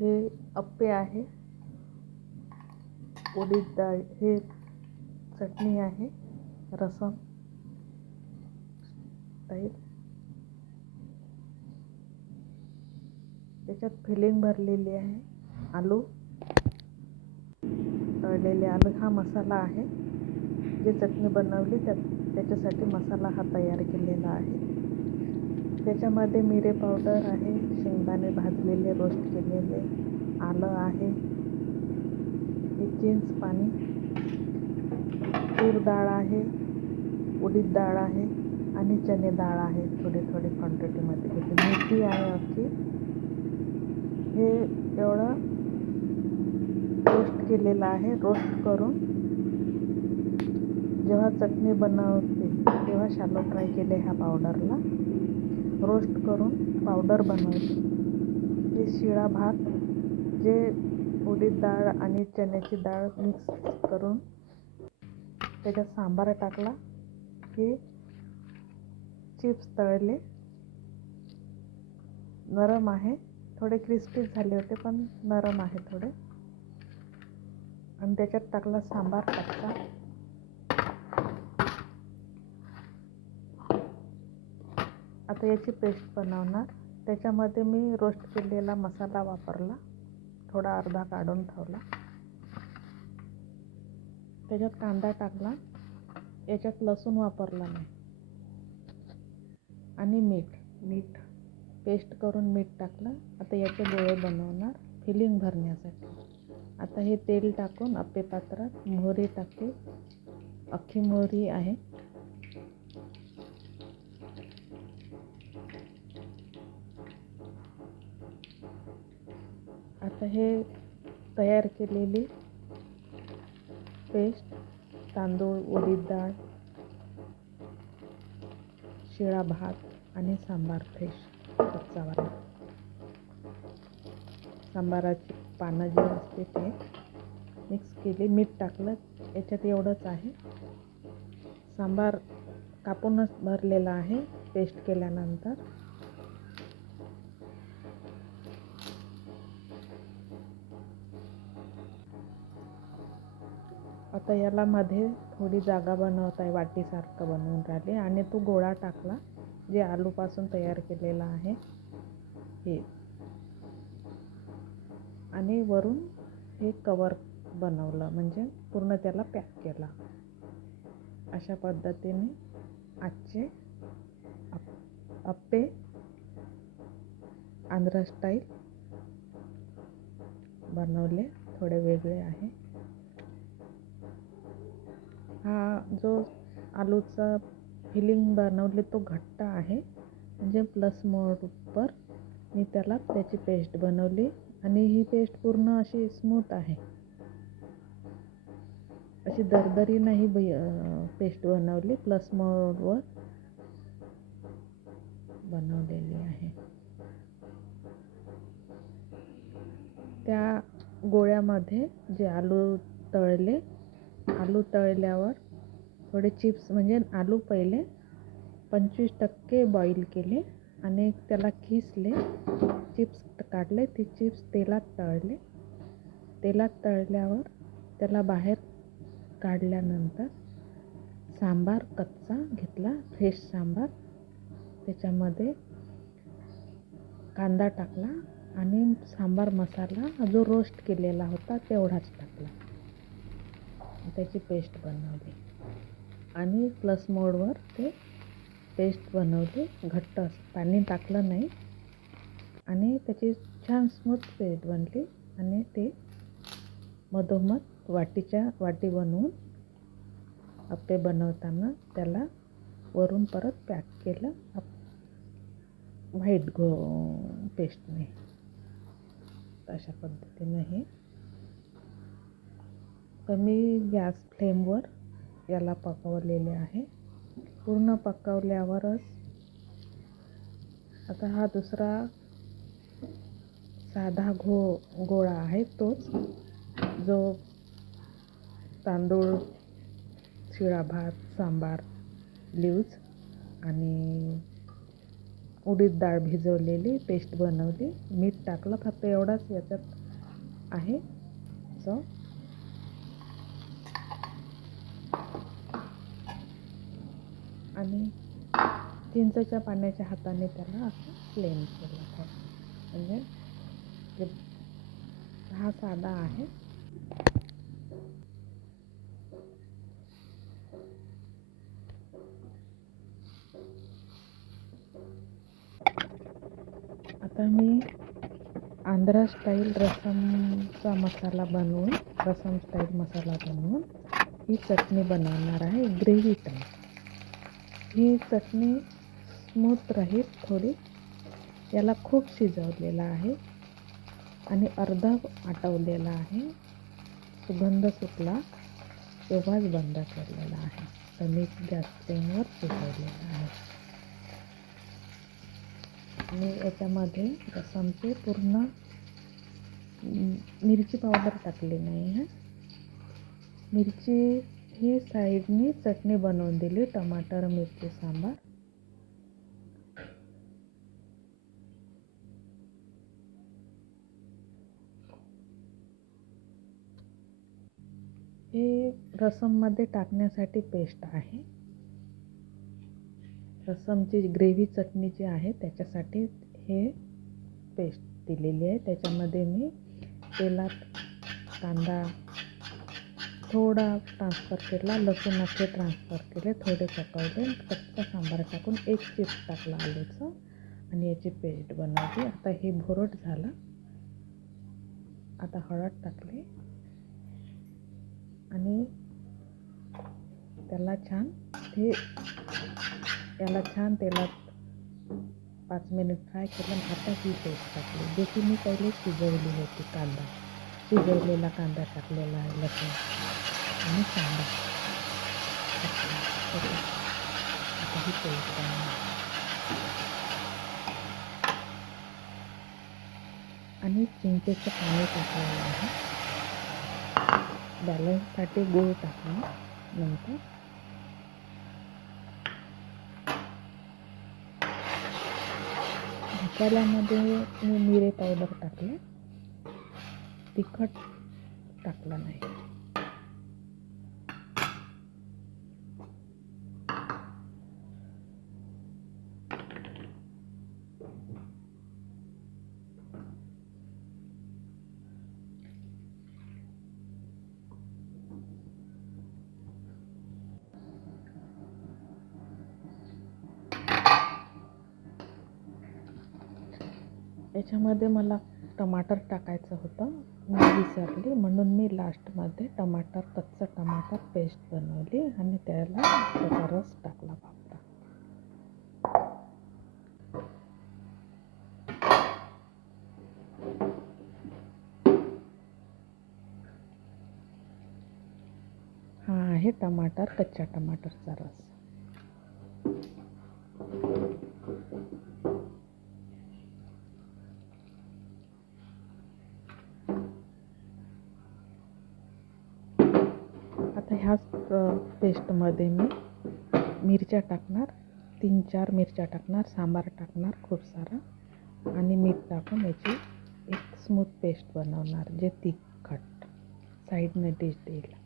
हे अप्पे आहे. उडीद डाळ हे चटणी आहे. रसम टाईप त्याच्यात फिलिंग भरलेली आहे. आलू तळलेले आलू. हा मसाला आहे. जे चटणी बनवली त्या त्याच्यासाठी मसाला हा तयार केलेला आहे. त्याच्यामध्ये मिरे पावडर आहे. शेंगदाणे भाजलेले रोस्ट केलेले. आहे. हे चिंच पाणी. तूर डाळ आहे उडीद डाळ आहे आणि चणे डाळ आहे थोडे थोडे क्वांटिटीमध्ये घेते मेथी आहे अख्खी. हे एवढं रोस्ट केलेलं आहे रोस्ट करून. जेव्हा चटणी बनवते तेव्हा शालो फ्राय केले ह्या पावडरला रोस्ट करून पावडर बनवते. हे शिळा भात जे उडीद डाळ आणि चण्याची डाळ मिक्स करून त्याच्यात सांबार टाकला हे चिप्स तळले. नरम आहे. थोडे क्रिस्पी झाले होते पण नरम आहे थोडे. आणि त्याच्यात टाकला सांबार टाकला आता याची पेस्ट बनवणार. त्याच्यामध्ये मी रोस्ट केलेला मसाला वापरला. थोडा अर्धा काढून ठेवला. त्याच्यात कांदा टाकला. याच्यात लसूण वापरला नाही. आणि मीठ मीठ. पेस्ट करून मीठ टाकलं. आता याचे गोळे बनवणार फिलिंग भरण्यासाठी. आता हे तेल टाकून अप्पे पात्रात मोहरी टाकते अख्खी मोहरी आहे. आता हे तयार केलेली पेस्ट तांदूळ उडीद डाळ शिळा भात आणि सांबार फ्रेश कच्चावाला सांबाराची पानं जी असते ते मिक्स केली मीठ टाकलं याच्यात एवढंच आहे. सांबार कापूनच भरलेला आहे पेस्ट केल्यानंतर. आता याला मध्ये थोडी जागा बनवत आहे वाटीसारखं बनवून राहिले आणि तो गोळा टाकला जे आलूपासून तयार केलेला आहे. हे. आणि वरून हे कवर बनवलं म्हणजे पूर्ण त्याला पॅक केला. अशा पद्धतीने आजचे अप अप्पे आंध्र स्टाईल बनवले थोडे वेगळे आहे. हा जो आलूचा फिलिंग बनवले तो घट्ट आहे. म्हणजे प्लस मोडवर मी त्याला त्याची पेस्ट बनवली आणि ही पेस्ट पूर्ण अशी स्मूथ आहे. अशी दरदरी नाही पेस्ट बनवली प्लस मोडवर बनवलेली आहे. त्या गोळ्यामध्ये जे आलू तळले आलू तळल्यावर थोडे चिप्स म्हणजे आलू पहिले पंचवीस टक्के बॉईल केले आणि त्याला खिसले. चिप्स काढले ते चिप्स तेलात तळले. तेलात तळल्यावर त्याला बाहेर काढल्यानंतर सांबार कच्चा घेतला फ्रेश सांबार. त्याच्यामध्ये कांदा टाकला आणि सांबार मसाला जो रोस्ट केलेला होता तेवढाच टाकला. त्याची पेस्ट बनवली आणि प्लस मोडवर ते पेस्ट बनवली घट्ट पाणी टाकलं नाही. आणि त्याची छान स्मूथ पेस्ट बनली. आणि ते मधोमध वाटीच्या वाटी बनवून अप्पे बनवताना त्याला वरून परत पॅक केलं व्हाईट गो पेस्टने अशा पद्धतीने हे कमी गॅस फ्लेमवर याला पकवलेले आहे. पूर्ण पकवल्यावरच आता हा दुसरा साधा घो गोळा आहे तोच. जो तांदूळ शिळा भात सांबार लिव्ज आणि उडीद डाळ भिजवलेली पेस्ट बनवली. मीठ टाकलं फक्त एवढाच याच्यात आहे. चव आणि चिंचेच्या पाण्याच्या हाताने त्याला असं प्लेन केलं आहे. म्हणजे हा साधा आहे. आता मी आंध्रा स्टाईल रसमचा मसाला बनवून रसम स्टाईल मसाला बनवून ही चटणी बनवणार आहे ग्रेव्ही टाईप ही चटणी स्मूथ राहील थोडी. याला खूप शिजवलेला आहे आणि अर्धा आटवलेला आहे. सुगंध सुटला तेव्हाच बंद केलेला आहे. कमी गॅस फ्लेमवर शिजवलेला आहे. आणि याच्यामध्ये रसमचे पूर्ण मिरची पावडर टाकली नाही आहे. मिरची ही साईडनी चटणी बनवून दिली टमाटर मिरची सांबार. हे रसममध्ये टाकण्यासाठी पेस्ट आहे. रसमची ग्रेव्ही चटणी जी आहे त्याच्यासाठी हे पेस्ट दिलेली आहे. त्याच्यामध्ये मी तेलात कांदा थोडा ट्रान्सफर केला लसूण असे ट्रान्सफर केले थोडे पकवले कच्चा सांबार टाकून एक चिप्स टाकला आलूचं आणि याची पेस्ट बनवली. आता हे भोरट झालं. आता हळद टाकली. आणि त्याला छान ते याला छान तेलात पाच मिनिट फ्राय केलं आणि आता ही पेस्ट टाकली. जे की मी पहिले शिजवली होती कांदा. शिजवलेला कांदा टाकलेला आहे लसूण. आणि कांदा आता ही आणि चिंचेचं पाणी टाकलेलं आहे बॅलन्ससाठी गोळ टाकला नंतर मसाल्यामध्ये मी मिरे पावडर टाकले तिखट टाकलं नाही याच्यामध्ये मला टमाटर टाकायचं होतं. मी विसरली. म्हणून मी लास्टमध्ये टमाटर कच्चं टमाटर पेस्ट बनवली आणि त्याला त्याचा रस टाकला बापरा हा आहे टमाटर कच्च्या टमाटरचा रस आता ह्याच पेस्टमध्ये मी मिरच्या टाकणार तीन चार मिरच्या टाकणार सांबार टाकणार खूप सारा आणि मीठ टाकून याची एक स्मूथ पेस्ट बनवणार जे तिखट साईडने डिश देईल.